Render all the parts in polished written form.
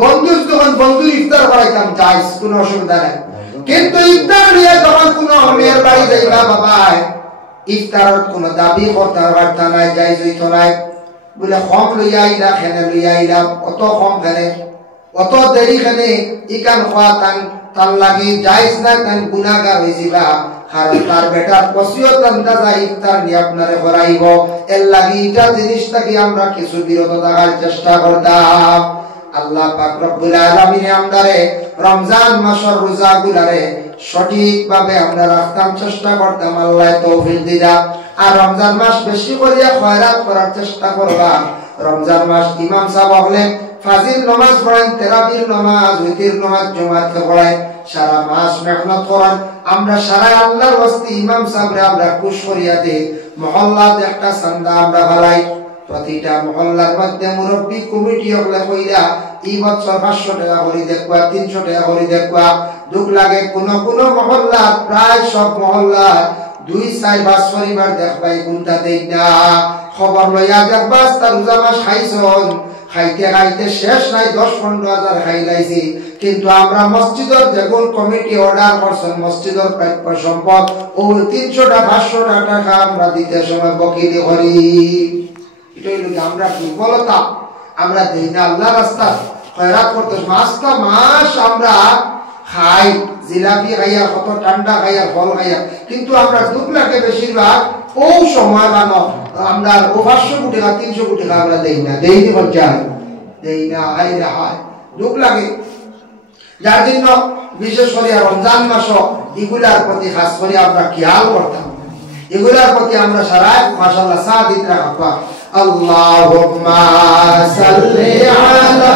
বন্ধু যখন বন্ধুর ইফতার করাইতাম জায়েজ, কোনো অসুবিধা নাই। কিন্তু ইফতার নিয়ে যখন কোনো মেয়ের বাড়ি যাইবা বাবা, ইফতারের কোনো দাবি করতার বার্তা নাই, জায়েজ হইত নাই। বলে কম লইয়া আইলা, খেনে লইয়া আইলা, অত কম খেনে, অত দেরি খেনে, ইকান খোয়া তান লাগি জায়েজ না, তান গুনাহগার হইছিবা। কারণ তার বেটার ওসিয়ত আন্দাজা ইফতার নিয়ে আপনারে করাইব, এর লাগি এটা জিনিসটাকে আমরা কিছু বিরত থাকার চেষ্টা করতাম। আল্লাহ পাক রব্বুল আলামিন আমরারে রমজান মাসের রোজাগুলারে সঠিকভাবে আমরা রাখতাম, চেষ্টা করতাম, আল্লাহ তৌফিক দিদা। আর রমজান মাস বেশি করিয়া খয়রাত করার চেষ্টা করবা। রমজান মাস ইমাম সাহেব হলে ফাজিল নামাজ পড়েন, তারাবির নামাজ, উতির নামাজ জুমাতে পড়েন, সারা মাস মেহনত করেন। আমরা সারা আল্লাহর ওয়াস্তে ইমাম সাহেবরে আমরা খুশ করিয়া দেই। মহল্লাতে একটা চান্দা আমরা ভালাই, প্রতিটা মহল্লার মধ্যে মুরব্বী কমিটি হলে কইরা এই বছর 500 টাকা করে দেখবা, 300 টাকা করে দেখবা। দুঃখ লাগে কোন কোন মহল্লা, প্রায় সব মহল্লা 2-4 বাস পরিবার দেখবাই কোনটা দেই না। খবর লইয়া দেখবা তার রোজা মাস খাইছন, খাইতে খাইতে শেষ নাই, 10-15 হাজার খাই লাইছি। কিন্তু আমরা মসজিদের যেগুন কমিটি অর্ডার করছেন, মসজিদের প্রাপ্য সম্পদ ও 300-500 টাকা আমরা দিতে সময় বকিলি করি। এটাই হলো আমরা দুর্বলতা, আমরা দেই না আল্লাহ রাস্তা খয়রাত করতে। মাসটা মাস আমরা খাই, জিলাপি খাইয়া, কত ঠান্ডা খাইয়া, ফল খাইয়া, কিন্তু আমরা দুঃখ লাগে বেশিরভাগ ও সময় বানো আমরা 500 কোটি টাকা 300 কোটি টাকা আমরা দেই না, দেই নি বঞ্চাই, দেই না, হাই রে হাই, দুঃখ লাগে। যার জন্য বিশেষ করে রমজান মাস এগুলার প্রতি খাস করে আমরা খেয়াল করতাম, এগুলার প্রতি আমরা সারা মাশাআল্লাহ সাদিক রাখবা। আল্লাহুম্মা সাল্লি আলা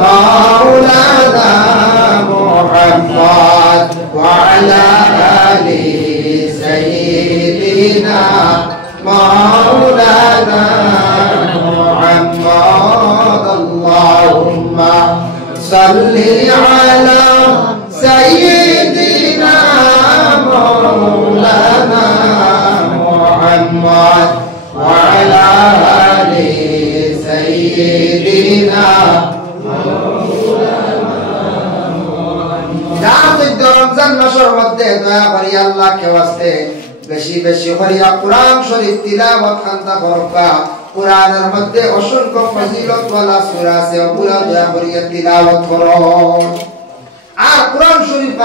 মাওলানা মুহাম্মদ ওয়া আলা আলি সাইয়্যিদিনা মাওলানা মুহাম্মদ। আল্লাহুম্মা সাল্লি আলা সাইয়্যিদিনা মাওলানা মুহাম্মদ ওয়া আলা আলি সাইয়্যিদিনা রমজান মাসের মধ্যে দয়া করি আল্লাহ কে ওয়াস্তে বেশি বেশি করিয়া কোরআন শরীফ তিলাওয়াত খানতা করবা। কোরআনের মধ্যে অসংখ্য ফজিলত ওয়ালা সূরা আছে, ওগুলা দয়া করিয়া তিলাওয়াত করো। আর কোরআন শরীফ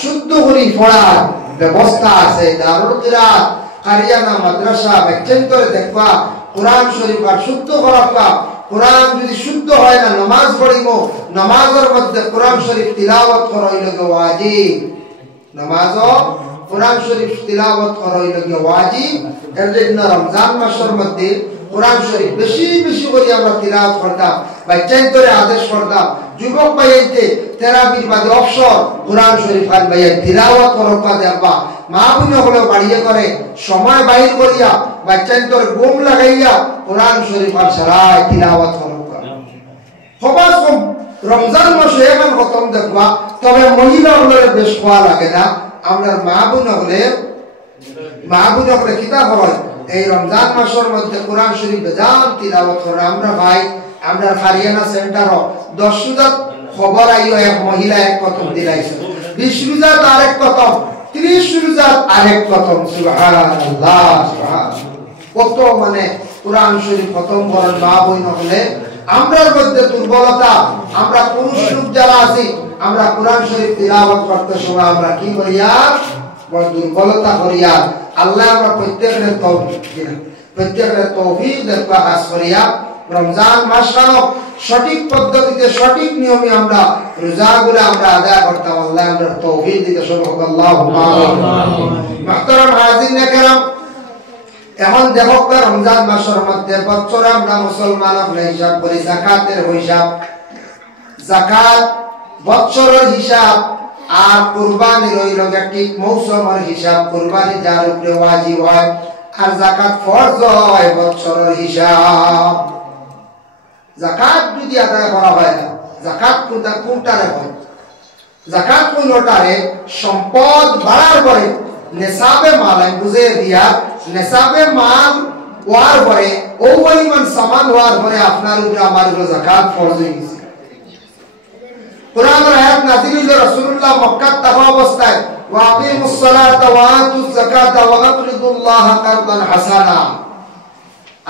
শুদ্ধ করে পড়ার ব্যবস্থা আছে, দারুল কিরাত, কারিয়ানা মাদ্রাসা বেকেন্দ্রে দেখবা কোরআন শরীফ আর শুদ্ধ করবা। কোরআন যদি শুদ্ধ হয় না, নামাজ পড়িব, নামাজের মধ্যে কোরআন শরীফ তিলাওয়াত করা হইল ওয়াজিব। নামাজও কোরআন শরীফ তিলাওয়াত করা হইল ওয়াজিব। এর জন্য রমজান মাসের মধ্যে কোরআন শরীফ বেশি বেশি করে আমরা তিলাওয়াত করতাম, বাচ্চাইন্তরে আদেশ করতাম, যুবক ভাইয়াইতে তেরাবির বাদে অবসর কোরআন শরীফ আর ভাইয়া তিলাওয়াত করবা দেখবা। মা বোন হলেও বাড়িয়ে করে সময় বাইর করিয়া বাচ্চাইন্তরে ঘুম লাগাইয়া কোরআন শরীফ আর সারাই তিলাওয়াত করবা। সবাই কম রমজান মাসে এমন খতম দেখবা, তবে মহিলা হলে বেশ খোয়া লাগে না। আমরা মা বোন হলে কিতাব হয় এই রমজান মাসের মধ্যে কোরআন শরীফ বেজান তিলাওয়াত করে। আমরা ভাই আমরা হারিয়ানা সেন্টার 10 রোজাত খবর আইও এক মহিলা এক খতম দিলাইছে, 20 রোজাত আরেক খতম, 30 রোজাত আরেক খতম। সুবহানাল্লাহ, সুবহানাল্লাহ, কত মানে কোরআন শরীফ খতম করেন মা বোন হলে। আমরার মধ্যে দুর্বলতা, আমরা পুরুষ লোক যারা আছি আমরা কোরআন শরীফ তিলাওয়াত করতে সময় আমরা কি করিয়া বড় দুর্বলতা করিয়া। আল্লাহ আমরা প্রত্যেকের তৌফিক দেখবা খাস করিয়া রমজান মাস সঠিক পদ্ধতিতে সঠিক নিয়মে আমরা রোজাগুলো আমরা আদায় করতাম। আল্লাহ আমরা তৌফিক দিতে শুরু হোক। আল্লাহুম্মা আমিন। মুহতারাম হাজিরিন কেরাম, এখন দেখো রমজান মাসের মধ্যে বছর আমরা মুসলমান হিসাব করি যাকাতের হিসাব, যাকাত বছরের হিসাব, আর কুরবানি রইল ঠিক মৌসুমের হিসাব। কুরবানি যার উপরে ওয়াজিব হয় আর যাকাত ফরজ হয় বছরের হিসাব। যাকাত যদি আদায় করা হয় না, যাকাত কোনটারে হয়? যাকাত কোনটারে সম্পদ বাড়ার পরে নেসাবে মাল বুঝে দিয়া, নেসাবে মাল ওয়ার পরে ও পরিমাণ সামান হওয়ার পরে আপনার উপরে আমার উপরে যাকাত ফরজ হয়ে গেছে কোরআনের আয়াত নাযিল হইল রাসূলুল্লাহ মক্কাত থাকা অবস্থায় ওয়া আকিমুস সালাতা ওয়া আতুজ যাকাতা ওয়া আকরিদুল্লাহা কারদান হাসানা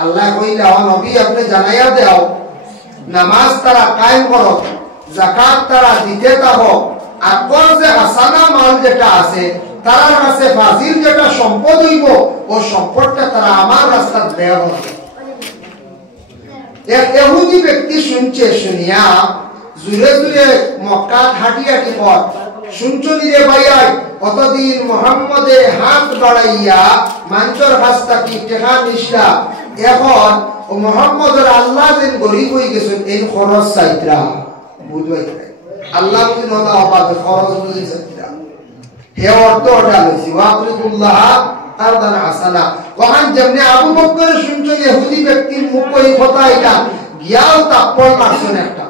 আল্লাহ কইলা ও নবী আপনি জানাইয়া দাও নামাজ তারা কায়েম করো যাকাত তারা দিতে থাকো আর কর্জে হাসানা মাল যেটা আছে তার কাছে ফাজিল যেটা সম্পদ হইব ও সম্পদটা তারা আমার রাস্তায় দেয়া হবে এক ইহুদি ব্যক্তি শুনছে শুনিয়া জুরে জুরে মক্কা হাঁটি হাঁটি পথ শুনছনি রে ভাইয়া কতদিন মুহাম্মদে হাত বাড়াইয়া মাঞ্চর রাস্তা কি টেকা নিশলা এখন ও মুহাম্মদের আল্লাহ যেন গরিব হয়ে গেছে এই খরচ চাইতরা বুঝবাই আল্লাহ যদি নদা পাবে খরচ বুঝি চাইতরা হে অর্থ ওটা লইছি ওয়াকুল্লাহ আরদান হাসানা ওখান যেমনি আবু বকর শুনছো ইহুদি ব্যক্তির মুখ এই কথা এটা গিয়াও তাপ্পল মারছেন একটা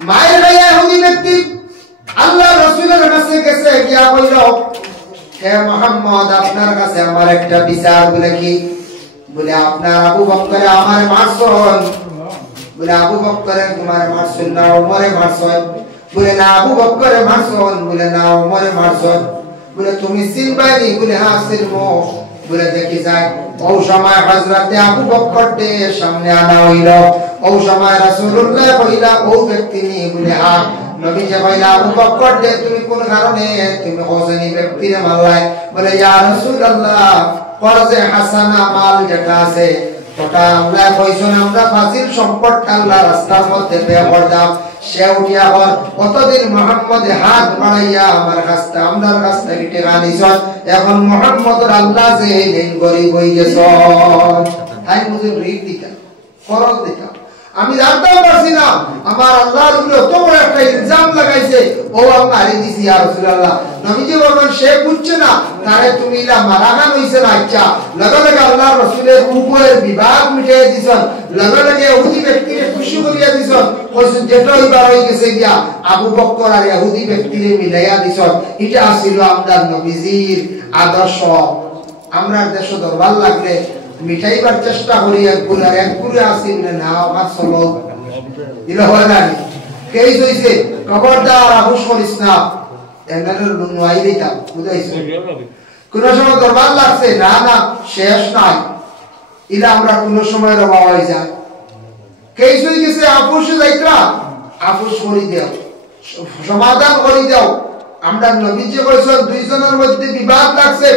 মায়ের গায়ে ইহুদি ব্যক্তি আল্লাহ রাসূলের কাছে গেছে গিয়া কইল হে মুহাম্মদ আপনার কাছে আমার একটা বিচার বলে কি বলে আপনার আবু বকর আমারে মারছন বলে আবু বকর তোমারে মারছন না ওমরে মারছন বলে না আবু বকর মারছন বলে না ওমরে মারছন বলে তুমি সিলবানি বলে হ্যাঁ সিলমো বলে দেখি যায় ও সময় হযরতে আবু বকর দে সামনে আনা হইল ও সময় রাসূলুল্লাহ কইলা ও ব্যক্তি নি বলে হ্যাঁ নবী যে কইলা আবু বকর দে তুমি কোন কারণে তুমি হোসেনি ব্যক্তিরে মারলাই বলে ইয়া রাসূলুল্লাহ কর্জে হাসানা মাল যেটা আছে ওটা আমরা কইছন আমরা ফাজিল সম্পদ আল্লাহ রাস্তার মধ্যে ব্যবহার দাও সে উঠিয়া হল কতদিন মুহাম্মদে হাত বাড়াইয়া আমার কাছে আমরার কাছ থেকে টাকা নিছন এখন মুহাম্মদর আল্লাহ যে দিন গরিব হই গেছ তাই মুঝে রিট দিতা ফরজ দিতা আমি জানতাম পারছি না আমার আল্লাহর উপরে এত বড় একটা ইলজাম লাগাইছে ও আমি মারি দিছি ইয়া রাসূলুল্লাহ নবীজি বলেন সে বুঝছে না তারে তুমি ইলা মারাগান হইছে না আচ্ছা লগে লগে আল্লাহর রাসূলের উপরের বিভাগ মিটাই দিছন লগে লগে ইহুদি ব্যক্তিকে খুশি করিয়া দিছন কইছে যেটা হইবার হই গেছে গিয়া আবু বকর আর ইহুদি ব্যক্তিরে মিলাইয়া দিছন এটা ছিল আমদার নবীজির আদর্শ আমরা দেশ দরবার লাগলে মিঠাইবার চেষ্টা করি এক গুলো আসি না আমার চলো ইলা হয় না কেই হইছে খবরদার আবুশ করিস না এনাদের নুয়াই দিতাম বুঝাইছো কোন সময় দরবার লাগছে না না শেষ নাই ইলা আমরা কোন সময় রবা হই যা কেই হই গেছে আবুশ যাইত্রা আবুশ করি দাও সমাধান করি দাও আমরা নবী যে কইছেন দুইজনের মধ্যে বিবাদ লাগছে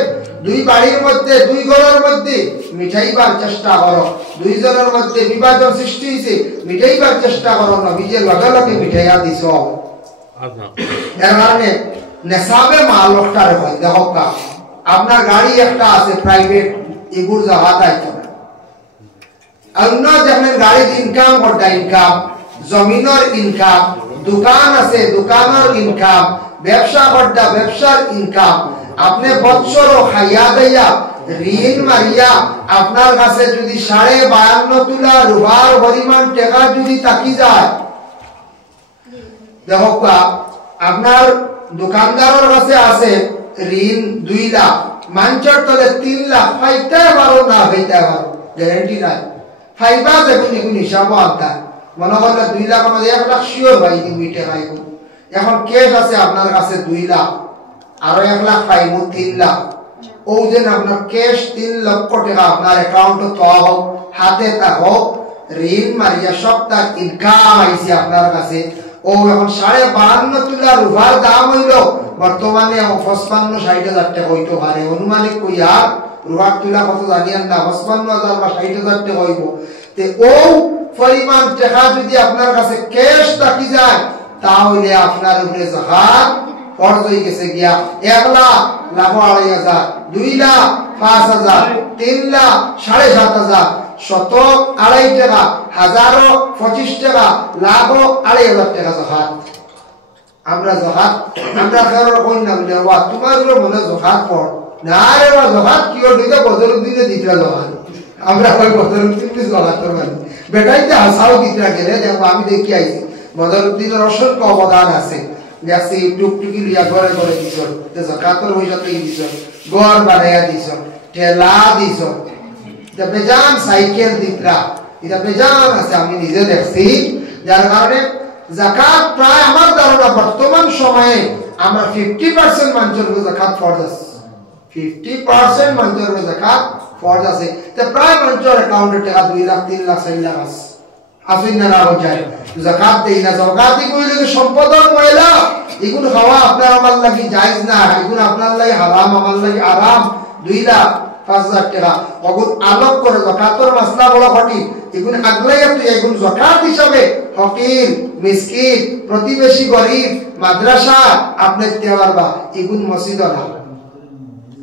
দুই বাড়ির মধ্যে দুই ঘরের মধ্যে মিঠাইবার চেষ্টা করো দুইজনের মধ্যে বিভাজন সৃষ্টি হইছে মিঠাইবার চেষ্টা করো নবী যে লগে লগে মিঠাইয়া দিছ আচ্ছা এর কারণে নেশাবে মাল লোকটারে হয় দেখো কা আপনার গাড়ি একটা আছে প্রাইভেট এগুর জায়গা দায়িত্ব না অন্য যেমন গাড়ি ইনকাম করতে ইনকাম জমিনের ইনকাম দোকান আছে দোকানের ইনকাম ব্যবসা করতে ব্যবসার ইনকাম আপনি বছর খাইয়া দেয়া ঋণ মারিয়া আপনার কাছে যদি 52.5 তুলা রুপার পরিমাণ টাকা যদি তাকি যায় দেখো আপনার দোকানদারের কাছে আছে ঋণ 2 লাখ মানচর তলে 3 লাখ ফাইতে পারো না হইতে পারো গ্যারান্টি নাই ফাইবা যে কোন হিসাব আনতা মনে করলে 2 লাখ আমাদের 1 লাখ শিওর ভাই তুমি টাকা এখন ক্যাশ আছে আপনার কাছে 2 লাখ আর 1 লাখ পাইবো 3 লাখ ও যেন আপনার ক্যাশ 3 লক্ষ টাকা আপনার অ্যাকাউন্টে তো হোক হাতে তা হোক ঋণ মারিয়া সপ্তাহ ইনকাম আইছে আপনার কাছে ও এখন 52.5 তুলা রুপার দাম হইল বর্তমানে 55-60,000 টাকা হইতো পারে অনুমানিক কইয়া রুপার তুলা কত জানিয়েন না 55,000 বা 60,000 টাকা হইব তে ও পরিমাণ টাকা যদি আপনার কাছে ক্যাশ থাকি যায় তাহলে আপনার উপরে যাকাত ফরজ হয়ে গেছে গিয়া 1 লাখ লাভ 2,500 2 লাখ 5,000 3 লাখ 7,500 শতক 2.5 টাকা হাজারো 25 টাকা লাখ 2,500 টাকা যাকাত আমরা যাকাত আমরা কারোর কই না বলে ওয়া তোমার মনে যাকাত পড় না রে ওয়া যাকাত কি ওর দুইটা বদল দিনে দিতরা যাকাত আমরা কই বদল দিনে যাকাত মানে বেটাইতে হাসাও দিতরা গেলে দেখো আমি দেখি আইছি বদরুদ্দিনের অসংখ্য অবদান আছে দেখছি টুকটুকি লিয়া ঘরে ঘরে দিছ যাকাতের পয়সা থেকে দিছ ঘর বানাইয়া দিছ ঠেলা দিছ এটা বেজান সাইকেল দিকরা এটা বেজান আছে আমি নিজে দেখছি যার কারণে যাকাত প্রায় আমার ধারণা বর্তমান সময়ে আমরা 50% মানুষের যাকাত ফরজ আছে 50% মানুষের যাকাত ফরজ আছে তে প্রায় মানুষের অ্যাকাউন্টে টাকা 2 লাখ 3 লাখ 4 লাখ আছে আসেন না হয়ে যায় যাকাত দেই না যাকাতই কইলে সম্পদের ময়লা এগুলো খাওয়া আপনার আমার লাগি জায়েজ না এগুলো আপনার লাগি হারাম আমার লাগি আরাম 2 লাখ 5000 টাকা ওগুন আলোক করে যাকাতের মাসলা বড় কঠিন এগুলো আগলাই আপনি এগুলো যাকাত হিসাবে ফকির মিসকিন প্রতিবেশী গরিব মাদ্রাসা আপনি দিতে পারবা এগুলো মসজিদ না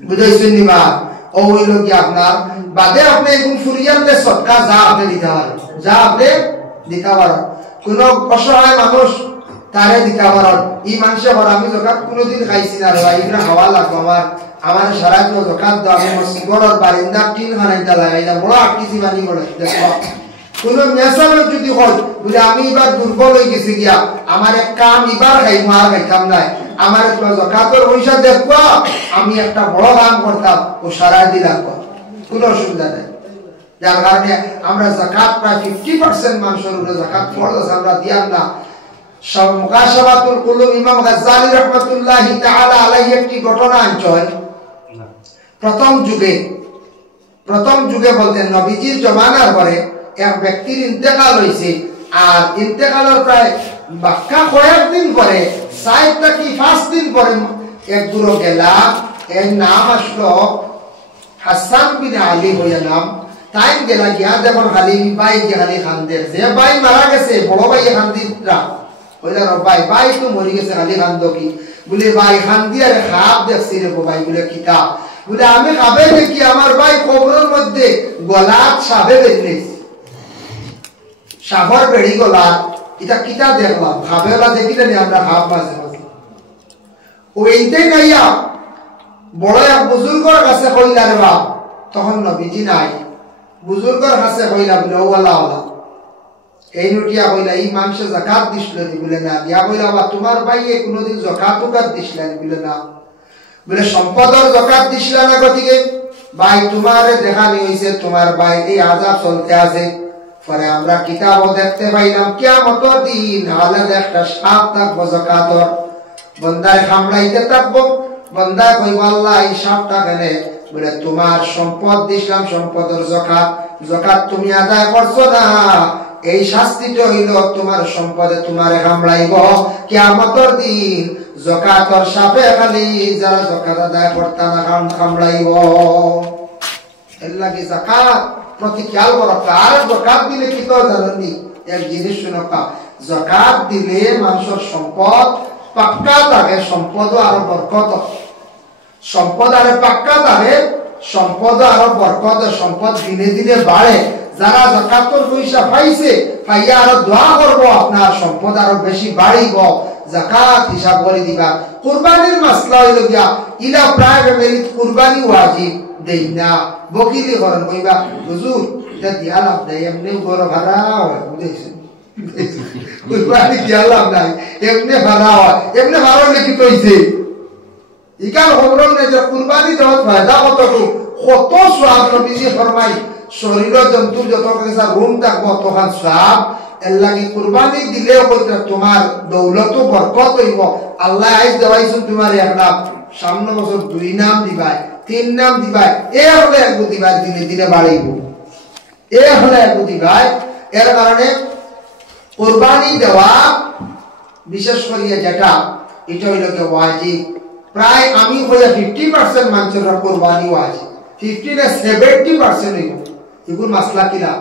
বুঝাইছেন নি বা ও হইল কি আপনার বাদে আপনি এগুলো ফুরিয়াতে সদকা যা আপনি দিতে পারেন যা আপনি দিতে পারেন কোন অসহায় মানুষ তারে দিতে পারেন এই মানুষে বড় আমি যাকাত কোনোদিন খাইছি না রে ভাই এটা খাওয়া লাগবে আমার সারা তো যাকাত দাও আমি মসজিদের বারিন্দা টিন খানাইতা লাগাইলা বড় আটকিছি বানি বলে দেখো কোন মেসাল যদি হয় বলে আমি এবার দুর্বল হয়ে গেছি গিয়া আমার এক কাম এবার খাইমু আর খাইতাম না আমার যাকাতের পয়সা দেখবা আমি একটা বড় কাম করতাম ও সারা দিলাম কোনো অসুবিধা নাই যার কারণে আমরা যাকাত প্রায় 50% মানুষের উপরে যাকাত ফরজ আছে আমরা দিয়াম না মুকাশাফাতুল কুলুব ইমাম গাজ্জালী রাহমাতুল্লাহি তাআলা আলাইহি একটি ঘটনা আনছেন প্রথম যুগে বলতেন নবীজির জমানার পরে এক ব্যক্তির ইন্তেকাল হইছে আর ইন্তেকালের প্রায় বাক্কা কয়েকদিন পরে 4 থেকে 5 দিন পরে এক গুরু গেলা এর নাম আসলো হাসান বিন আলী হইয়া নাম তাই গেলা গিয়া যখন খালি ভাই খালি খান্দের যে ভাই মারা গেছে বড় ভাই খান্দিরা কইলা ভাই তো মরি গেছে খালি খান্দ কি বলে ভাই খান্দি আর খাপ দেখছি রে ভাই বলে কিতাব বলে আমি খাবে দেখি আমার ভাই কবরের মধ্যে গলাত সাবে বেরিয়েছে সাগর বেড়ি গলাত এটা কিতাব দেখলাম খাবেলা দেখিলে আমরা খাপ মাঝে মাঝে ওইটাই নাইয়া বড় এক বুজুর্গর কাছে কইলা রে বাপ তখন নবীজি নাই বুজুর্গর কাছে কইলা বলে ও আল্লাহ এই নুটিয়া কইলা এই মানুষে যাকাত দিছিল নি বলে না দিয়া কইলা বা তোমার ভাইয়ে কোনদিন যাকাত দিছিল নি বলে না বলে সম্পদের যাকাত দিছিল না গতিকে ভাই তোমারে দেখানি হইছে তোমার ভাই এই আযাব চলতে আছে পরে আমরা কিতাব দেখতে পাইলাম কিয়ামতের দিন আলাদা একটা সাপ থাকবো যাকাতর বন্দায় খামড়াইতে থাকবো বন্দা কইব আল্লাহ এই সাপটা কেনে বলে তোমার সম্পদ দিছিলাম সম্পদের যাকাত তুমি আদায় করছো না এই শাস্তিটা হইল তোমার সম্পদে তোমারে কামড়াইব কিয়ামতের দিন যাকাতের সাপে খালি যারা যাকাত আদায় করতা না কামড়াইব এর লাগি যাকাত প্রতি খেয়াল করো আর যাকাত দিলে কি তো জানেননি এক জিনিস শুনকা যাকাত দিলে মানুষের সম্পদ পাক্কা থাকে সম্পদ আর বরকত সম্পদ আর পাক্কা থাকে সম্পদ আর বরকত সম্পদ দিনে দিনে বাড়ে যারা যাকাতের পয়সা পাইছে পাইয়া আর দোয়া করব আপনার সম্পদ আরো বেশি বাড়িব যাকাত হিসাব করে দিবা কুরবানির মাসলা হইল গিয়া ইলা প্রায় ফ্যামিলি কুরবানি ওয়াজিব দেই না বকিলি করেন কইবা হুজুর এটা দিয়া লাভ নাই এমনি গরো ভাড়া হয় বুঝেছেন কুরবানি দিয়া লাভ নাই এমনি ভাড়া হয় এমনি ভাড়া লিখি কইছে ইকাল খবরন না যে কুরবানি দেওয়া ফায়দা কত সওয়াব নবীজি ফরমাই শরীর জন্তুর যত কাছে রুম থাকবো তখন সওয়াব এর লাগি কুরবানি দিলেও কইতা তোমার দৌলত বরকত হইব আল্লাহ আইজ দেওয়াইছেন তোমার এক নাম সামনে বছর 2 নাম দিবাই 3 নাম দিবাই এ হলে এক দিবাই দিনে দিনে বাড়াইব এ হলে এক দিবাই এর কারণে কুরবানি দেওয়া বিশেষ করে যেটা এটা হইল কি ওয়াজিব প্রায় আমি কইয়া 50% মানুষের কুরবানি ওয়াজিব 50 না 70% হইব এগুলো মাসলা কিলা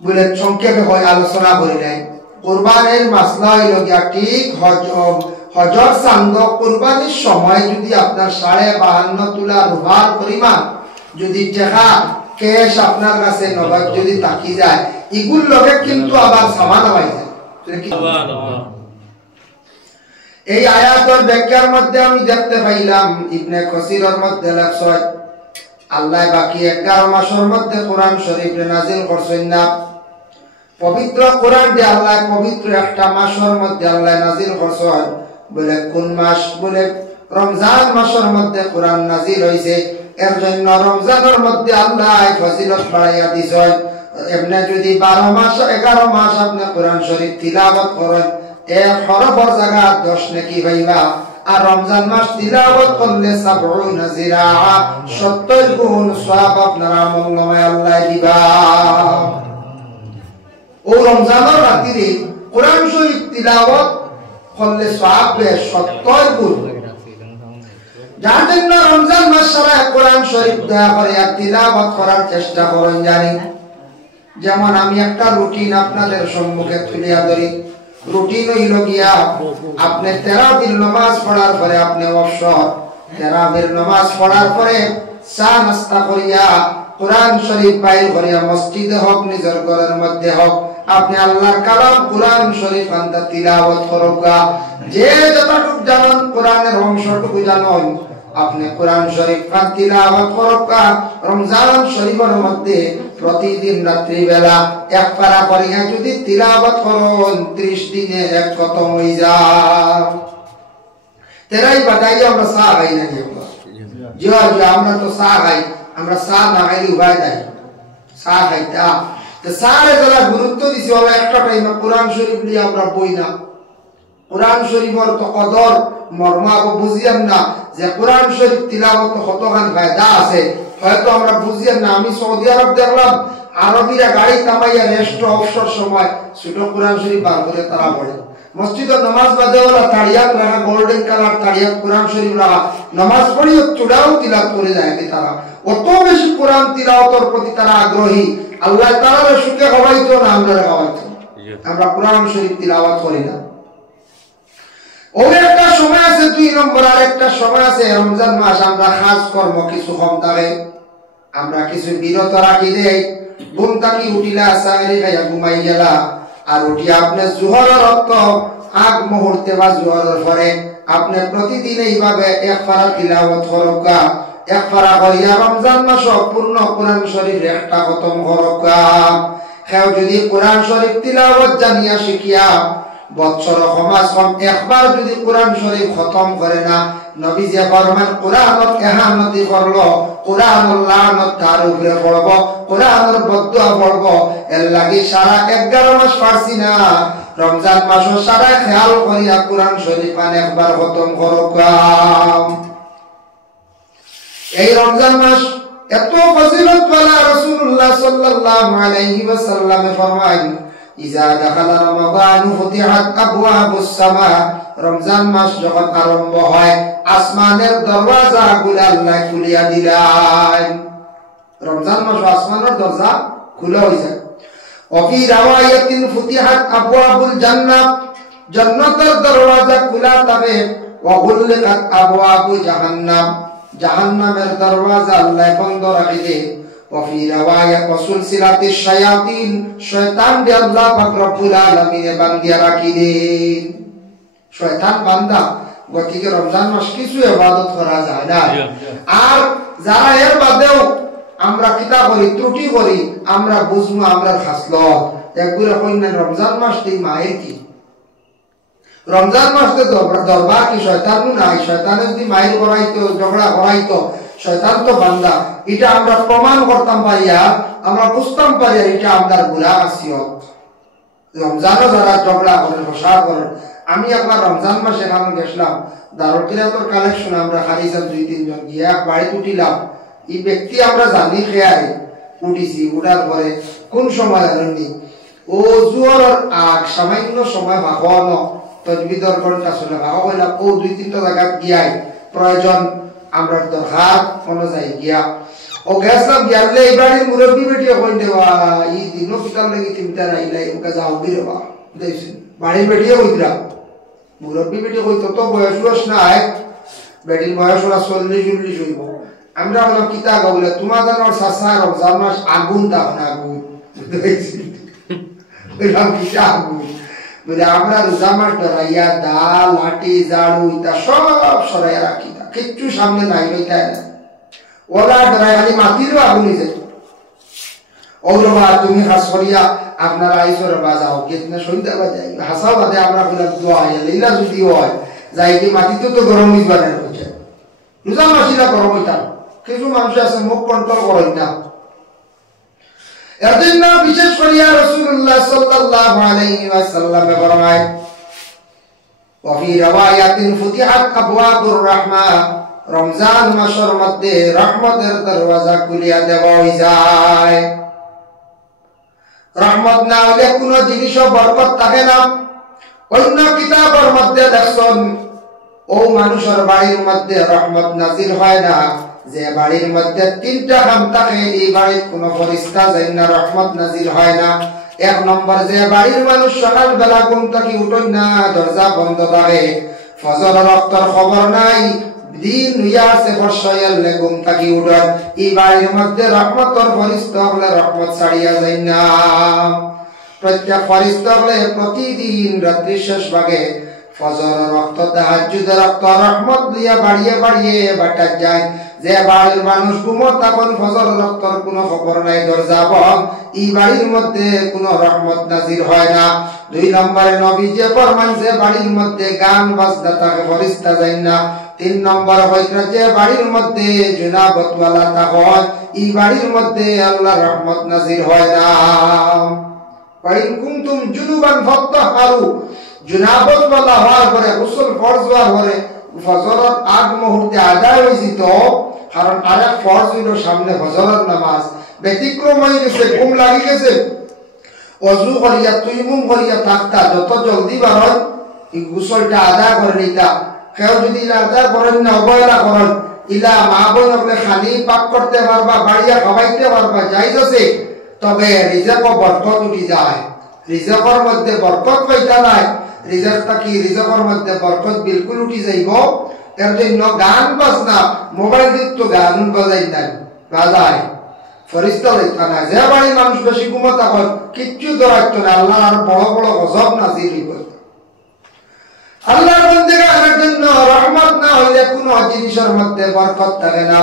বলে সংক্ষেপে হয় আলোচনা করি নাই কুরবানির মাসলা হইল গিয়া ঠিক হজর চান্দ কুরবানির সময় যদি আপনার 52.5 তোলা রুহার পরিমাণ যদি টাকা ক্যাশ আপনার কাছে নগদ যদি থাকি যায় এগুলো লগে কিন্তু আবার সমান হয়ে যায় এই আয়াতের ব্যাখ্যার মধ্যে আমি দেখতে পাইলাম ইবনে কাসিরের মধ্যে লেখছে আল্লাহ বাকি 11 মাসের মধ্যে কোরআন শরীফ নাযিল করছেন না পবিত্র কোরআন দিয়ে আল্লাহ পবিত্র একটা মাসের মধ্যে আল্লাহ নাযিল করছেন বলে কোন মাস বলে রমজান মাসের মধ্যে কোরআন নাযিল হইছে এর জন্য রমজানের মধ্যে আল্লাহ ফজিলত বাড়াইয়া দিছেন। এমনি যদি 12 মাস 11 মাস আপনি কোরআন শরীফ তিলাওয়াত করেন, এক হরফের জায়গা 10 নেকি পাইবা। আর রমজান মাস তিলাওয়াত করলে 70 জিরা 70 গুণ সওয়াব আপনার আমলনামায় আল্লাহ দিবা। ও রমজানের রাতে কোরআন শরীফ তিলাওয়াত করলে সওয়াব 70 গুণ। যার জন্য রমজান মাস সারা কোরআন শরীফ দয়া করে তিলাওয়াত করার চেষ্টা করেন। জানি যেমন আমি একটা রুটিন আপনাদের সম্মুখে তুলিয়া ধরি। রুটিন হইল গিয়া আপনি তারাবির নামাজ পড়ার পরে আপনি অবসর তারাবির নামাজ পড়ার পরে চা নাস্তা করিয়া কোরআন শরীফ বাইর করিয়া মসজিদে হোক নিজের ঘরের মধ্যে হোক আপনি আল্লাহর কালাম কোরআন শরীফ আনতা তিলাওয়াত করুকা। যে যতটুকু জানেন কোরআনের অংশটুকু জানেন আপনি কোরআন শরীফ তিলাওয়াত করুকা। রমজান শরীফের মধ্যে প্রতিদিন রাত্রি বেলা এক পারা করিয়া যদি তিলাওয়াত করুন 30 দিনে এক খতম হয়ে যায়। তেরাই বাদাই আমরা চা খাই না জি আমরা তো চা খাই, আমরা চা না খাইলে উপায় নাই, চা খাইতা তো চারে যারা গুরুত্ব দিছি ওরা একটা টাইমে কোরআন শরীফ নিয়ে আমরা বই না। কোরআন শরীফের তো কদর মর্ম বুঝিয়াম না যে কোরআন শরীফ তিলাওয়াত কতখান ফায়দা আছে, হয়তো আমরা বুঝিয়াম না। আমি সৌদি আরব দেখলাম আরবিরা গাড়ি থামাইয়া রেস্ট অবসর সময় ছোট কোরআন শরীফ বার করে তারা পড়ে। মসজিদের নামাজ বাদে ওরা তাড়িয়াত রাখা, গোল্ডেন কালার তাড়িয়াত কোরআন শরীফ রাখা, নামাজ পড়িও চূড়াও তিলাওয়াত করে যায় তারা। অত বেশি কোরআন তিলাওয়াতের প্রতি তারা আগ্রহী। আল্লাহ তাআলা সুখে খাওয়াইতো না আমরা খাওয়াইতো, আমরা কোরআন শরীফ তিলাওয়াত করি না। ওর একটা সময় আছে 2 নম্বর, আর একটা সময় আছে রমজান মাস আমরা খাস কর্ম কিছু কম থাকে, আমরা কিছু বিরত রাখি দেই। ঘুম থাকি উঠিলা সাগরি খাইয়া ঘুমাই গেলা, আর উঠি আপনি জোহরের রক্ত আগ মুহূর্তে বা জোহরের পরে আপনি প্রতিদিন এইভাবে এক পারা তিলাওয়াত করুকা। এক পারা করিয়া রমজান মাস পূর্ণ কোরআন শরীফ একটা খতম করুকা। কেউ যদি কোরআন শরীফ তিলাওয়াত জানিয়া শিখিয়া বছর সমাজ একবার যদি কোরআন শরীফ খতম করে না, নবী যে ফরমান কোরআনত ইহানতি করলো, কোরআনুল লানত তার উপরে পড়ব, কোরআনের বদদুয়া পড়ব। এর লাগি সারা 11 মাস পারছি না, রমজান মাসও সারা খেয়াল করিয়া কোরআন শরীফ একবার খতম করুকা। এই রমজান মাস এত ফজিলত ওয়ালা রাসূলুল্লাহ সাল্লাল্লাহু আলাইহি ওয়াসাল্লাম ফরমান ইজা দাখালা রমাদান ফুতিহাত আবওয়াবুস সামা। রমজান মাস যখন আরম্ভ হয় আসমানের দরওয়াজাগুলো আল্লাহ খুলিয়া দিলেন। রমজান মাস আসমানের দরজা খোলা হয়ে যায়। ওফি রাওয়ায়াতিন ফুতিহাত আবওয়াবুল জান্নাত, জান্নাতের দরওয়াজা খোলা থাকে। ওয়া গুলিকাত আবওয়াবু জাহান্নাম, জাহান্নামের দরওয়াজা আল্লাহ বন্ধ রাখি দেন। وفي رواية وسلسلة الشياطين শয়তান দে আল্লাহ পাক রব্বুল আলামিন বান্দিয়া রাখি দেন। শয়তান বান্দা গতিকে রমজান মাস কিছু ইবাদত করা যায় না। আর যারা এর বাদেও আমরা কিতা করি ত্রুটি করি, আমরা বুঝবো আমরা খাসলত একগুলো কইনা রমজান মাস দি মায়ের কি রমজান মাসে দরবার কি শয়তান নাই, শয়তান যদি মায়ের করাইতো ঝগড়া করাইতো, শয়তান তো বান্দা। এটা আমরা প্রমাণ করতাম পারিয়া, আমরা বুঝতাম পারিয়া এটা আমাদের গুনাহ আসিয়ত। রমজানও যারা ঝগড়া করেন ফসাদ করেন। আমি একবার রমজান মাসে এখানে গেছিলাম, দারুল কিরাতের কালেকশন আমরা হারিয়েছিলাম 2-3 জন গিয়া বাড়িতে উঠিলাম। এই ব্যক্তি আমরা জানি খেয়াই উঠিছি, উঠার পরে কোন সময় জানেননি ও জোয়ারের আগ সামান্য সময় ভাগানো তজবিদর ঘন্টা শুনে ভাগা কইলাম। ও 2-3টা জায়গা গিয়াই প্রয়োজন আমরা দরকার অনুযায়ী গিয়া ও গেছলাম। গিয়ালে এই বাড়ির মুরব্বী বেটিও কই দেওয়া এই দিনও কিতাব লাগি তিনটা রাইলাই ওকে যাও বিরবা দেখছেন বাড়ির বেটিও কইরা মুরব্বী বেটি কই তো বয়স নাই, বেটির বয়স ওরা 40-40 হইব। আমরা বললাম কিতা গাবলে তোমার জানার সাসা রমজান মাস আগুন দাও না আগুন দেখছেন বললাম কিতা আগুন বলে আমরা রোজা মাস ধরাইয়া দা লাঠি ঝাড়ু ইটা সব সরাইয়া রাখি, কিচ্ছু সামনে নাই হইতাই না। ওরা ধরাই খালি মাটিরও আগুন হয়েছে। ওরবা তুমি হাস করিয়া আপনারা আইসর বাজাও কেতনা সন্ধ্যা বাজাই হাসাও বাদে আমরা বললাম দোয়া লীলা যদি হয় যাই কি মাটিতে তো গরম হইবার হচ্ছে, রোজা মাসিরা গরম হইতাম কিছু মানুষ আছে মুখ কন্ট্রোল করেন না। এজন্য বিশেষ করিয়া রাসূলুল্লাহ সাল্লাল্লাহু আলাইহি ওয়াসাল্লাম ফরমায় وفي روايات فتحت ابواب الرحمه রমজান মাসের মধ্যে রহমতের দরওয়াজা খুলিয়া দেওয়া যায়। রহমত না হলে কোন জিনিসও বরকত থাকে না। অন্য কিতাবের মধ্যে দেখছেন ও মানুষের বাড়ির মধ্যে রহমত নাজিল হয় না, যে বাড়ির মধ্যে তিনটা কাম থাকে এই বাড়ির কোন ফেরেশতা যায় না, রহমত নাজিল হয় না। এক নম্বর, যে বাড়ির মানুষ সকাল বেলা ঘুম থেকে উঠেন না, দরজা বন্ধ থাকে, ফজরের ওয়াক্তের খবর নাই, দিন হইয়া আছে বর্ষায়ালে ঘুম থেকে উঠেন, এই বাড়ির মধ্যে রহমতের ফেরেশতা হলে রহমত ছাড়িয়া যায় না। প্রত্যেক ফেরেশতা হলে প্রতিদিন রাত্রি শেষ ভাগে ফজরের ওয়াক্ত তাহাজ্জুদের ওয়াক্ত রহমত দিয়া বাড়িয়ে বাড়িয়ে বাটা যায়। যে বাড়ির মানুষ ঘুমো তখন ফজরের ওয়াক্তের কোনো খবর নাই, দরজা বন্ধ, এই বাড়ির মধ্যে কোনো রহমত নাজির হয় না। দুই নম্বরে নবী যে ফরমান যে বাড়ির মধ্যে গান বাজনা থাকে ফেরেশতা যায় না। তিন নম্বর হইছে যে বাড়ির মধ্যে জুনাবত ওয়ালা থাকে এই বাড়ির মধ্যে আল্লাহর রহমত নাজির হয় না। ওয়াইন কুনতুম জুনুবান ফাত্তাহহারু, জুনাবত ওয়ালা হওয়ার পরে গোসল ফরজ হওয়ার পরে ফজরের আগ মুহূর্তে আদায় হইছে, তো কারণ আরেক ফরজ হইল সামনে ফজরের নামাজ, ব্যতিক্রম হয়ে গেছে, ঘুম লাগি গেছে, ওযু করিয়া তায়াম্মুম করিয়া থাকতা যত জলদি বার এই গোসলটা আদায় করে নিতা। কেউ যদি আদায় করেন না, অবহেলা করেন, ইলা মা বোন আপনি খালি পাক করতে পারবা, বাড়িয়া খাওয়াইতে পারবা, জায়েজ আছে, তবে রিজক বরকত উঠি যায়। রিজকের মধ্যে বরকত পাইতা নাই, রিজকটা কি রিজকের মধ্যে বরকত বিলকুল উঠি যাইব। এর জন্য গান বাজনা মোবাইল দিত গান বাজাই নাই, বাজায় ফেরেশতা লইতা না। যে বাড়ির মানুষ বেশি ঘুমত এখন কিচ্ছু দরাইত না, আল্লাহ আর বড় বড় গজব নাজিল হইব। আল্লাহর বান্দাদের জন্য রহমত না হইলে কোন জিনিসের মধ্যে বরকত থাকে না।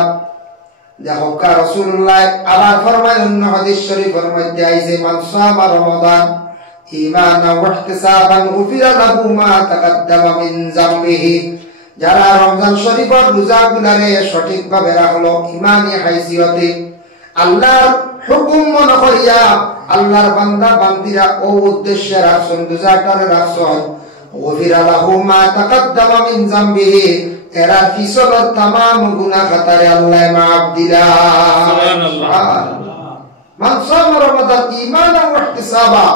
দেখো রাসূলুল্লাহ আবার ফরমায় অন্য হাদিস শরীফের মধ্যে আইছে মান সামা রমাদান ঈমানান ওয়া ইহতিসাবান গুফিরা লাহু মা তাকাদ্দামা মিন যামবিহি, যারা রমজান শরীফের রোজাগুলারে সঠিকভাবে রাখলো ঈমানি হাইসিয়তে, আল্লাহর হুকুম মনে করিয়া আল্লাহর বান্দা বান্দিরা ও উদ্দেশ্যে রাখছেন, রোজাটারে রাখছেন, গুফিরা লাহু মা তাকাদ্দামা মিন যামবিহি, এরা পিছনের तमाम গুনাহ খাতারে আল্লাহ maaf দিলা। সুবহানাল্লাহ। মান সামা রমাদান ঈমানান ওয়া ইহতিসাবা,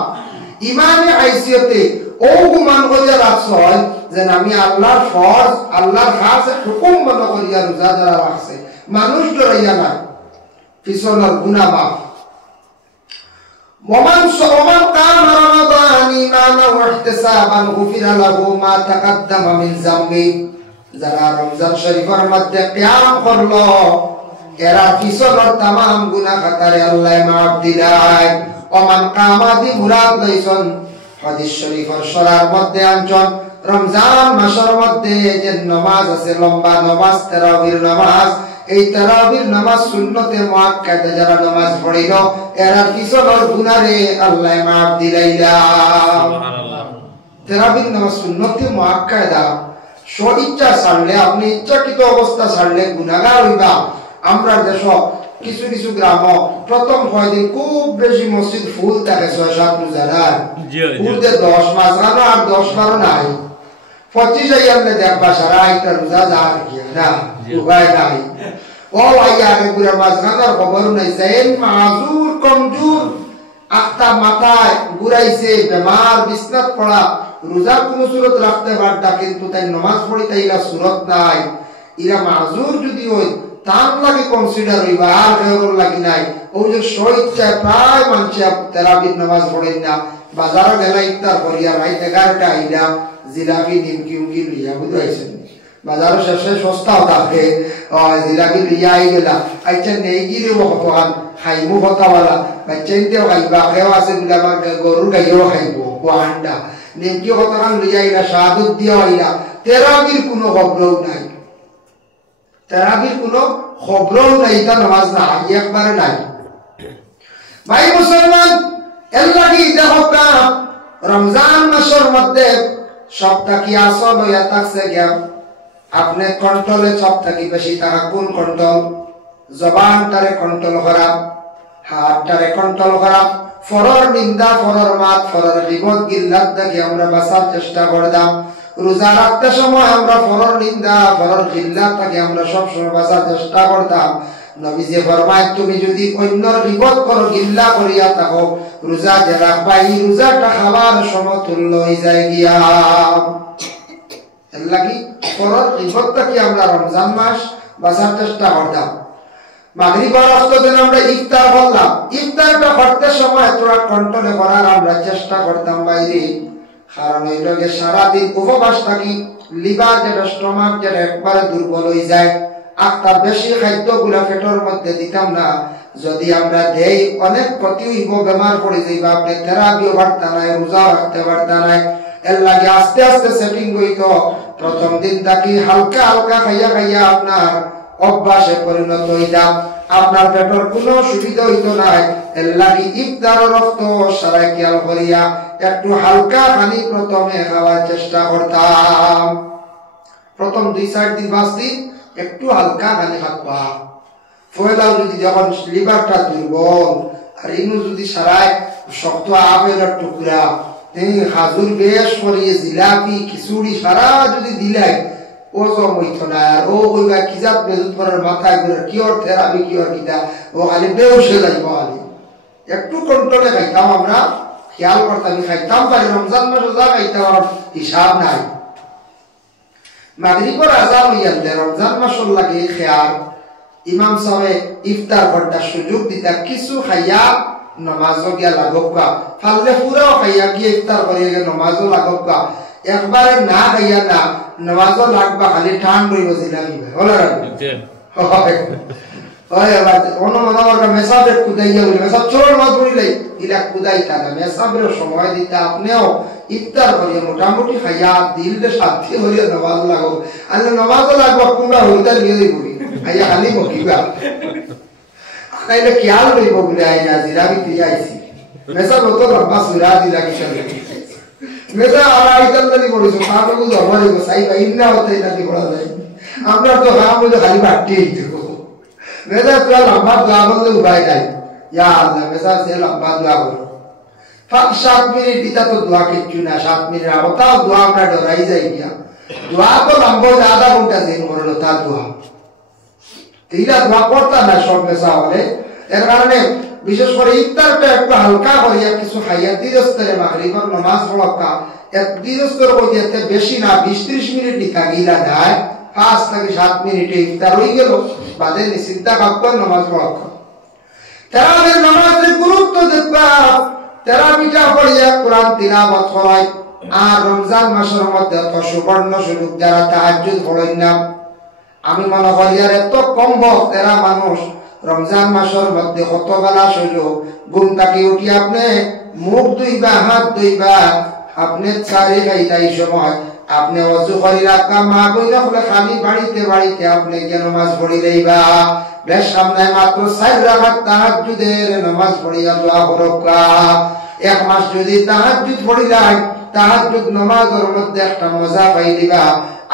ঈমানে হাইসিয়তে ও গুমান করিয়া রাখছয় যে আমি আল্লাহর ফরজ আল্লাহর খাস হুকুম মনে করিয়া রোজা যারা রাখছে, মানুষ ডরাইয়া না, পিছনের গুনাহ maaf। ومن قام رمضان إيمانا واحتسابا غفر له ما تقدم من ذنبه, যারা রমজান শরীফের মধ্যে কিয়াম করলো এরা পিছনের तमाम গুনাহ খাতারে আল্লাহ maaf দিলায়। ওমান কামাদি মুরাদ লইছেন হাদিস শরীফের সরার মধ্যে আনছেন রমজান মাসের মধ্যে যে নামাজ আছে, লম্বা নামাজ, তারাবির নামাজ, এই তারাবির নামাজ সুন্নতে মুআক্কাদা যারা নামাজ পড়িল এরা পিছনের গুনাহরে আল্লাহ maaf দিলাইলা। সুবহানাল্লাহ। তারাবির নামাজ সুন্নতে মুআক্কাদা, ইচ্ছা ছাড়লে আপনি ইচ্ছাকৃত অবস্থা ছাড়লে গুনাহগার হইবা। আমরা দেশ কিছু কিছু গ্রাম প্রথম কয়দিন খুব বেশি মসজিদ ফুল থাকে, ৬-৭ রোজাদার ফুলতে 10 মাস গানো আর 10-12 নাই, 25 আইয়ামে দেখবা সারা একটা রোজা যার কি না উপায় নাই। ও আইয়া আগে পুরো মাস গানোর খবর নাই, সেন মাজুর কমজোর আত্মা মাথায় ঘুরাইছে, বেমার, বিছনাত পড়া, রোজা কোন সুরত রাখতে পারতা কিন্তু তাই নামাজ পড়ি তাইলা সুরত নাই, ইরা মাজুর যদি হয় তার লাগে কনসিডার হইবা, আর কেউর লাগি নাই। ও যে স্বইচ্ছায় প্রায় মানুষ তারাবির নামাজ পড়েন না, বাজারে গেলা ইফতার করিয়া রাত 11টা আইলা জিলাপি নিমকি উমকি লইয়া, বুঝাইছেন বাজারে শেষে সস্তাও থাকে, জিলাপি লইয়া আই গেলা, আচ্ছা নেই গিরে কতখান খাইবো কথাওয়ালা, বাচ্চাইতেও খাইবা, কেউ আছে বলে আমার গরুর গাইও খাইবো, ও আন্ডা নিমকি কতখান লইয়া আইলা, শাহাদত দিয়া আইলা, তেরাবির কোনো খবরও নাই, তারাবির কোনো খবরও নাই, তা নামাজ না একবারে নাই। ভাই মুসলমান, এর লাগি দেখো রমজান মাসের মধ্যে সপ্তাহ কি আসল হইয়া থাকছে গিয়া আপনি কন্ট্রোলে সব থাকি বেশি থাকা কোন কন্ট্রোল? জবানটারে কন্ট্রোল করা, হাতটারে কন্ট্রোল করা, ফরর নিন্দা, ফরর মাত, ফরর গীবত গিল্লাত থেকে আমরা বাঁচার চেষ্টা করতাম। রোজা রাখতে সময় আমরা ফরর নিন্দা, ফরর গিল্লাত থেকে আমরা সবসময় বাঁচার চেষ্টা করতাম। নবীজি ফরমায় তুমি যদি অন্যর গীবত করো, গিল্লা করিয়া থাকো, রোজা যে রাখবা এই রোজাটা খাবার সমতুল্য হয়ে যায় গিয়া। এর লাগি ফরর গীবত থেকে আমরা রমজান মাস বাঁচার চেষ্টা করতাম। মাগরিবের ওয়াক্ত দিন আমরা ইফতার করলাম, ইফতারটা করতে সময় তোরা কন্ট্রোলে করার আমরা চেষ্টা করতাম বাইরে। কারণ ওই লোকে সারাদিন উপবাস থাকি, লিভার যেটা, স্টমাক যেটা একবারে দুর্বল হয়ে যায়। একটা বেশি খাদ্যগুলা পেটের মধ্যে দিতাম না, যদি আমরা দেই অনেক ক্ষতি হইব, বেমার পড়ে যাইব, আপনি থেরাপিও পারতা নাই, রোজা রাখতে পারতা নাই। এর লাগে আস্তে আস্তে সেটিং হইতো। প্রথম দিন থাকি হালকা হালকা খাইয়া খাইয়া আপনার অভ্যাসে পরিণত হইতাম, আপনার পেটের কোনো সুবিধা হইতো নাই। এর লাগি ইফতারের রক্ত সারাই খেয়াল করিয়া একটু হালকা খানি প্রথমে খাওয়ার চেষ্টা করতাম। প্রথম 2-4 দিন 5 দিন একটু হালকা খানি খাবা। ফয়লাও যদি যখন লিভারটা দুর্বল আর ইনু যদি সারাই শক্ত আপেলের টুকরা, খাজুর বেশ করিয়ে জিলাপি খিচুড়ি সারা যদি দিলাই ওজম হইতো না। আর ও কইবা কিজাত বেজুত করার মাথায় করে কিওর থেরাপি কিওর কিতা, ও খালি বেউসে যাইব। খালি একটু কন্ট্রোলে খাইতাম আমরা, খেয়াল করতাম, খাইতাম পারি। রমজান মাসে যা খাইতাম হিসাব নাই। মাগরিবের আযান হইয়ালে রমজান মাসের লাগে খেয়াল, ইমাম সাহেব ইফতার করতে সুযোগ দিতা, কিছু খাইয়া নামাজও গিয়া লাগবা, ফাললে পুরাও খাইয়া গিয়ে ইফতার করিয়া গিয়ে নামাজও লাগবা। একবারে না খাইয়া না নামাজও লাগবা, খালি ঠান রইব জিলাপি হলো মেসাবের কুদাইয়া বলি, মেসাব চোর মাছ বলিলাই ইলা কুদাইতা না, মেসাবের সময় দিতে আপনিও ইফতার করিয়া মোটামুটি খাইয়া দিলটা শান্তি করিয়া নামাজ লাগো। আর নামাজও লাগবা কুমড়া হইতার গিয়ে বলি খাইয়া খালি বকিবা, খাইলে খেয়াল রইব বলে আইনা জিলাপি দিয়ে আইসি। মেসাব হতো লম্বা সুরা দিলা কিসব মেসা আর আইতাল্লাদি পড়িছো, কাপড় জমা দিব সাইবা ইন্না হতে ইত্যাদি পড়া যায়। আমরা তো খালি বাট্টি হইতো। মেসা তোরা লম্বা দোয়া করলে উপায় নাই, ইয়া আল্লাহ মেসা সে লম্বা দোয়া করো। 7 মিনিট দিতা তো দোয়া কিচ্ছু না, 7 মিনিট আওতাও দোয়া আমরা ডরাই যাই গিয়া। দোয়া তো লম্বা আধা ঘন্টা দিন করলো তা দোয়া, এইটা দোয়া করতাম না সব মেসা হলে। এর কারণে বিশেষ করে ইফতারটা একটু হালকা করিয়া কিছু খাইয়া ধীরস্থরে মাগরিবের নামাজ পড়া, এক ধীরস্থর করিয়াতে বেশি না 20-30 মিনিট নিকা গিলা যায়, 5 থেকে 7 মিনিটে ইফতার হয়ে গেল, বাদে নিশ্চিন্তা কাপড় নামাজ পড়া। তারাবির নামাজের গুরুত্ব দেখবা, তারাবিটা পড়িয়া কোরআন তিলাওয়াত করাই। আর রমজান মাসের মধ্যে তো সুবর্ণ সুযোগ, যারা তাহাজ্জুদ পড়েন না, আমি মনে করি আর এত কম বক্ত এরা মানুষ রমজান মাসের মধ্যে কত বেলা শৈল ঘুম থাকি উঠি আপনি মুখ ধুইবা, হাত ধুইবা, আপনি চারি খাইতা এই সময় আপনি অজু করি রাখবা, মা বইলা বলে খালি বাড়িতে বাড়িতে আপনি কেন নামাজ পড়ি লইবা। বেশ সামনে মাত্র 4 রাকাত তাহাজ্জুদের নামাজ পড়িয়া দোয়া করবা। 1 মাস যদি তাহাজ্জুদ পড়িলাই, তাহাজ্জুদ নামাজের মধ্যে একটা মজা পাই দিবা।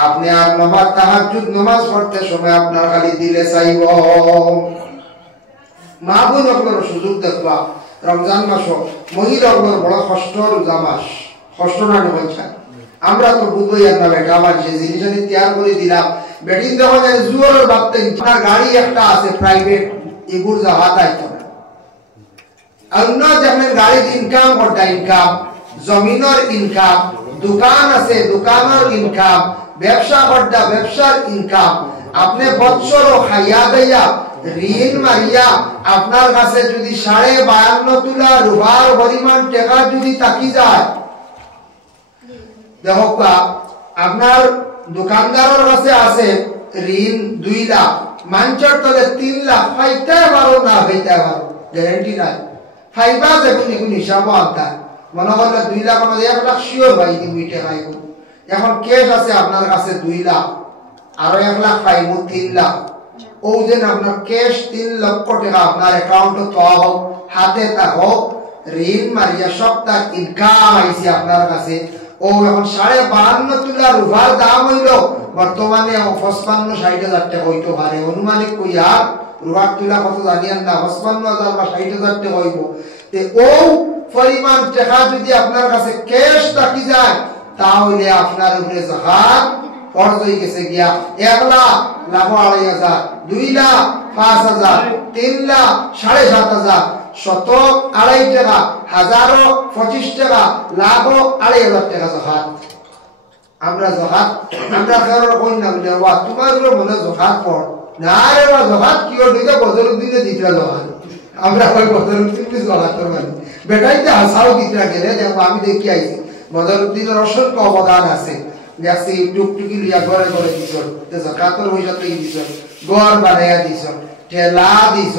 আপনি আর নামাজ তাহাজ্জুদ নামাজ পড়তে সময় আপনার খালি দিলে চাইব। মা বোন আপনার সুযোগ দেখবা, রমজান মাস মহিলা আপনার বড় কষ্ট রোজা মাস, কষ্ট না বলছেন। আমরা তো বুঝবই না বেটা, আমার যে জিনিস আমি তৈরি করে দিলাম, বেটিন দেখো যে জুয়ারের ভাবতে আপনার গাড়ি একটা আছে প্রাইভেট, এগুর যাওয়া দায়িত্ব না। অন্য যেমন গাড়ির ইনকাম করটা ইনকাম, জমিনের ইনকাম, দোকান আছে দোকানের ইনকাম, ব্যবসা করটা ব্যবসার ইনকাম। আপনি বৎসর খাইয়া দিয়া ঋণ মারিয়া আপনার কাছে যদি 52.5 তোলা রূপার পরিমাণ টাকা যদি তাকি যায়, দেখো আপনার দোকানদারের কাছে আছে ঋণ 2 লাখ, মানুষের তলে 3 লাখ, পাইতে পারো না পাইতে পারো গ্যারান্টি নাই। ফাইবা যে কোন হিসাব আনতা মনে করলে 2 লাখ আমাদের 1 লাখ শিওর ভাই তুমি টাকা। এখন ক্যাশ আছে আপনার কাছে 2 লাখ, আরো 1 লাখ পাইব 3 লাখ। ও যে আপনার ক্যাশ 3 লক্ষ টাকা আপনার অ্যাকাউন্টে তো হোক, হাতে তা হোক, ঋণ মারিয়া সপ্তাহ ইনকাম আইছে আপনার কাছে, ও এখন 52.5 তোলা রূপার দাম হইল বর্তমানে 55-60,000 টাকা হইতো পারে অনুমানিক কইয়া রূপার তোলা কত জানিয়েন না 55,000 বা 60,000 টাকা হইব তে ও পরিমাণ টাকা যদি আপনার কাছে ক্যাশ থাকি যায় তাহলে আপনার উপরে যাকাত ফরজ হয়ে গেছে গিয়া 1 লাখ লাখ 2,500 2 লাখ 5,000 3 লাখ 7,500 শতক 2.5 টাকা হাজারো 25 টাকা লাখো 2,500 টাকা যাকাত আমরা যাকাত আমরা কারো কই না বলে ওয়া তোমার মনে যাকাত পড় না রে ওয়া যাকাত কি ওর দিকে বদরুদ্দিনে দিতরা যাকাত আমরা কই বদরুদ্দিনে যাকাত করবেন বেটাইতে হাসাও দিতরা গেলে দেখো আমি দেখি আইছি বদরুদ্দিনের অসংখ্য অবদান আছে দেখছি টুকটুকি লিয়া ঘরে ঘরে দিছ তে যাকাতের পয়সাতে দিছ ঘর বানায়া দিছ ঠেলা দিছ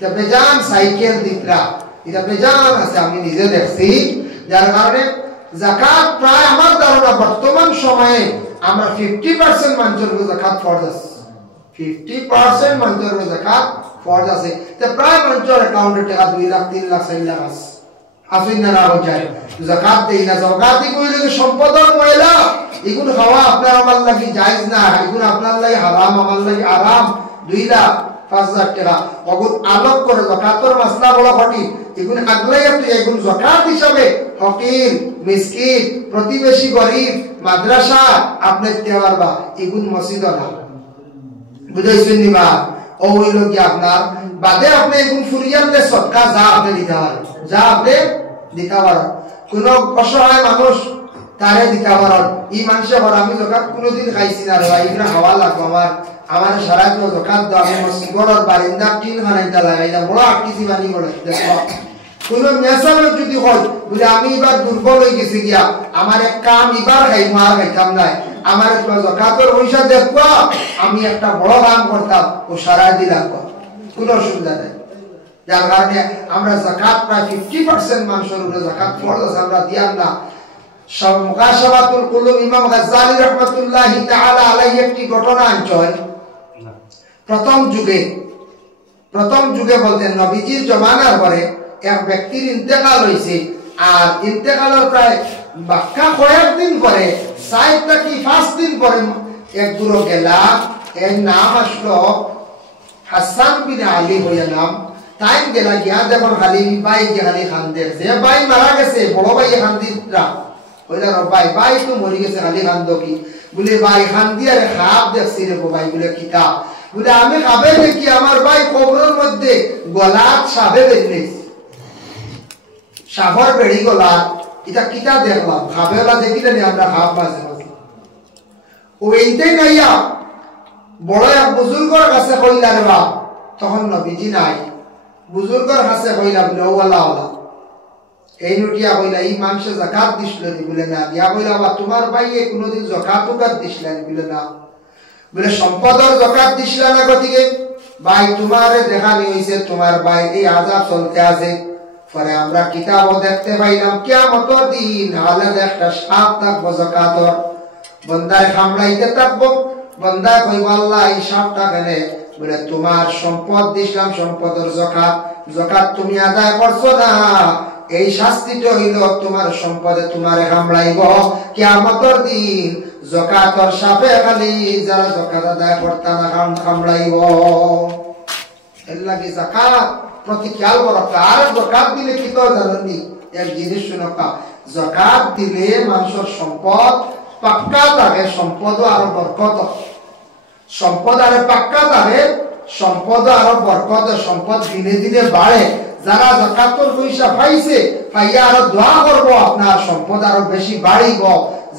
তে বেজান সাইকেল দিতরা এটা বেজান আছে আমি নিজে দেখছি যার কারণে যাকাত প্রায় আমার ধারণা বর্তমান সময়ে আমরা 50% মানুষের যাকাত ফরজ আছে 50% মানুষের যাকাত ফরজ আছে তে প্রায় মানুষের অ্যাকাউন্টে টাকা 2 লাখ 3 লাখ 4 লাখ আছে আসেন না না যায় যাকাত দেই না যাকাত কইলে সম্পদের ময়লা এগুলো খাওয়া আপনার আমার লাগি জায়েজ না এগুলো আপনার লাগি হারাম আমার লাগি আরাম 2 লাখ 5,000 টাকা ওগুলো আলোক করে যাকাতের মাসলা বলা কঠিন এগুলো আগলাই আপনি এগুলো যাকাত হিসাবে ফকির মিসকিন প্রতিবেশী গরিব মাদ্রাসা আপনি দিতে পারবা এগুলো মসজিদ না বুঝাইছেন নিবা ও হইল কি আপনার বাদে আপনি এগুলো ফুরিয়াতে সদকা যা আপনি দিতে পারেন যা আপনি দিতে পারেন কোন অসহায় মানুষ তারে দিতে পারেন এই মানুষে বড় আমি যাকাত কোনোদিন খাইছি না রে এগুলো হাওয়া লাগবে আমার সারা তো যাকাত দাও আমি মসজিদের বারিন্দা টিন বানাইতা লাগাইলা বড় আকৃতি বানি বলে দেখো কোন মেসাবে যদি হয় বলে আমি এবার দুর্বল হয়ে গেছি গিয়া আমার এক কাম এবার খাইমার খাইতাম নাই আমার তো যাকাতের পয়সা দেখবা আমি একটা বড় কাম করতাম ও সারা দিলাম কোনো অসুবিধা নাই যার কারণে আমরা যাকাত প্রায় 50% মানুষের উপরে যাকাত ফরজ আছে আমরা দিয়াম না মুকাশাবাতুল কুলুব ইমাম গাজ্জালি রাহমাতুল্লাহি তাআলা আলাইহি একটি ঘটনা আনছেন প্রথম যুগে বলতে নবীজির জমানার পরে এক ব্যক্তির ইন্তেকাল হইছে আর ইন্তেকালের প্রায় বাক্কা কয়েকদিন পরে 4 কি 5 দিন পরে এক বুড়ো গেলা এর নাম আসলো হাসান বিন আলী হইয়া নাম তাই গেলা গিয়া দেখুন খালি ভাই যে খালি খান্দে যে ভাই মারা গেছে বড় ভাই খান্দিরা কইলা ভাই তো মরি গেছে খালি খান্দো কি বলে ভাই খান্দি আর খাপ দেখছি রে ভাই বলে কিতাব বলে আমি খাবে দেখি আমার ভাই কবরের মধ্যে গলাত সাবে বেরিয়েছে সাফর বেড়ি গলাত এটা কিতা দেখলাম খাবেলা দেখিলে নি আমরা খাপ মাঝে মাঝে ও এইটাই নাইয়া বড় এক বুজুর্গর কাছে কইলা রে বাপ তখন নবীজি নাই বুজুর্গর কাছে কইলা বলে ও আল্লাহ আল্লাহ এই নুটিয়া কইলা এই মানুষে যাকাত দিছিল নি বলে না দিয়া কইলা বা তোমার ভাইয়ে কোনোদিন যাকাত দিছিল নি বলে না বলে সম্পদের যাকাত দিছিল না গতিকে ভাই তোমারে দেখানি হইছে তোমার ভাই এই আযাব চলতে আছে পরে আমরা কিতাবও দেখতে পাইলাম কিয়ামতের দিন আলাদা একটা সাপ থাকবো যাকাতর বান্দায় কামড়াইতে থাকবো বান্দা কইব আল্লাহ এই সাপটা কেনে বলে তোমার সম্পদ দিছিলাম সম্পদের যাকাত তুমি আদায় করছো না এই শাস্তিটা হইল তোমার সম্পদে তোমারে কামড়াইব কিয়ামতের দিন যাকাতর সাপে খালি যারা যাকাত আদায় করতা না কামড়াইব এর লাগি যাকাত প্রতি খেয়াল করো আর যাকাত দিলে কি তো জানেননি এক জিনিস শুনকা যাকাত দিলে মানুষের সম্পদ পাক্কা থাকে সম্পদ আর বরকত সম্পদ আর পাক্কা থাকে সম্পদ আর বরকত সম্পদ দিনে দিনে বাড়ে যারা যাকাতের পয়সা পাইছে পাইয়া আর দোয়া করব আপনার সম্পদ আরো বেশি বাড়িব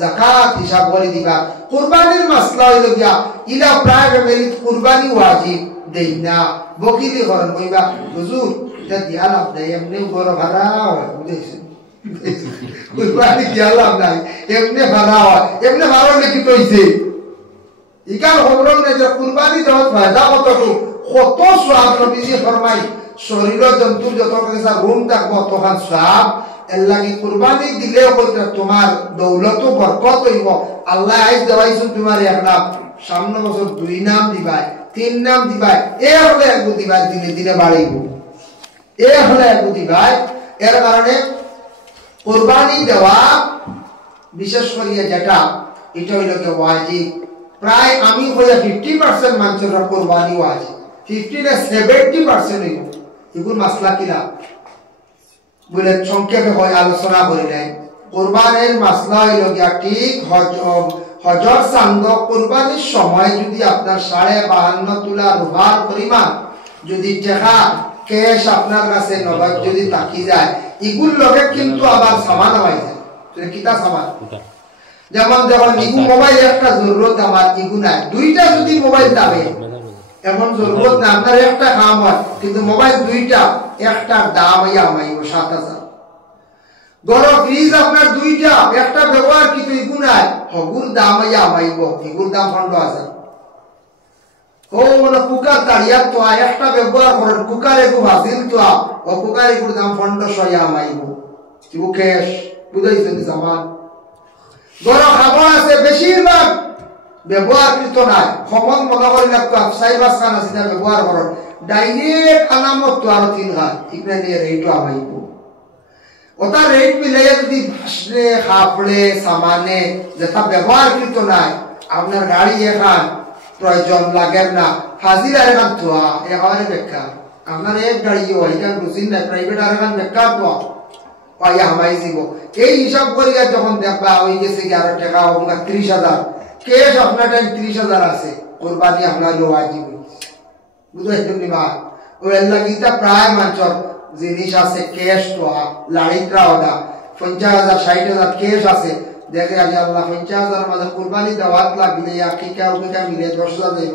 যাকাত হিসাব করে দিবা কুরবানির মাসলা হইল গিয়া ইলা প্রায় মেরি কুরবানি ওয়াজিব দেই না বকিলি করেন কইবা হুজুর এটা দিয়া লাভ নাই এমনি ঘর ভাড়া হয় বুঝেছেন কুরবানি দিয়া লাভ নাই এমনি ভাড়া হয় এমনি ভাড়া হলে কি কইছে ইকাল হমরন না যে কুরবানি দেওয়ার ফায়দা কত সওয়াব নবীজি ফরমাই শরীর জন্তু যত কিছু রুম থাকবো তখন সওয়াব এর লাগি কুরবানি দিলে কইতা তোমার দৌলত বরকত হইব আল্লাহ আইজ দেওয়াইছো তোমার একটা সামনে বছর 2 নাম দিবাই 3 নাম দিবাই এ হলে এক দিবাই দিনে দিনে বাড়াইব এ হলে এক দিবাই এর কারণে কুরবানি দেওয়া বিশেষ করিয়া যেটা এটা হইল কি ওয়াজিব প্রায় আমি হইয়া 50% মানুষের কুরবানি ওয়াজিব 50 না 70% হইব এগুলো মাসলা কিনা বলে সংক্ষেপে হয় আলোচনা করিলেন কুরবানির মাসলা হইল গিয়া ঠিক হজর চান্দ কুরবানির সময় যদি আপনার 52.5 তোলা রুহার পরিমাণ যদি টাকা ক্যাশ আপনার কাছে নগদ যদি থাকি যায় এগুলো লগে কিন্তু আবার সামান হয়ে যায় কিতা সামান যেমন যেমন ইগু মোবাইল একটা জরুরত আমার ইগু নাই দুইটা যদি মোবাইল দাবে এমন জরুরত না আপনার একটা কাম হয় কিন্তু মোবাইল দুইটা একটার দাম হইয়া আমাইব 7,000 গড় ফ্রিজ আপনার দুইটা একটা ব্যবহার কিন্তু ইগু নাই হগুর দাম হইয়া আমাইব ইগুর দাম 15,000 ও মনে কুকার তাড়িয়া তো একটা ব্যবহার করেন কুকারে গু হাসিল তো ও কুকারে গুর দাম 1500 হইয়া আমাইব ইগু ক্যাশ বুঝাইছেন সামান গড় খাবার আছে বেশিরভাগ ব্যবহারকৃত নাই খমন মনে করিলে তো আফসাই বাস খান আছে না ব্যবহার করেন ডাইরেক্ট আনামত তো আর 3 ঘাট ইকনে নিয়ে রেটও আমাইব ওটা রেট মিলাইয়া যদি ভাসলে খাপড়ে সামানে যেটা ব্যবহারকৃত নাই আপনার গাড়ি এখান প্রয়োজন লাগে না হাজির আর এখান তো এখানে বেকার আপনার এক গাড়ি হয় এখান রুচিন নাই প্রাইভেট আর এখান বেকার তো পাইয়া হামাই দিব এই হিসাব করিয়া যখন দেখবা হয়ে গেছে 11 টাকা হোক 30,000 ক্যাশ আপনার টাইম 30,000 আছে কুরবানি আপনার ওয়াজিব বুঝাইছেন নি মা ওই লাগিটা প্রায় মানুষের জিনিস আছে ক্যাশ তো লাড়িত্রা ওটা 50,000 60,000 ক্যাশ আছে দেখে আজ আল্লাহ 50,000 মাঝে কুরবানি দেওয়াত লাগলে আকিকা উকিকা মিলে 10,000 দেব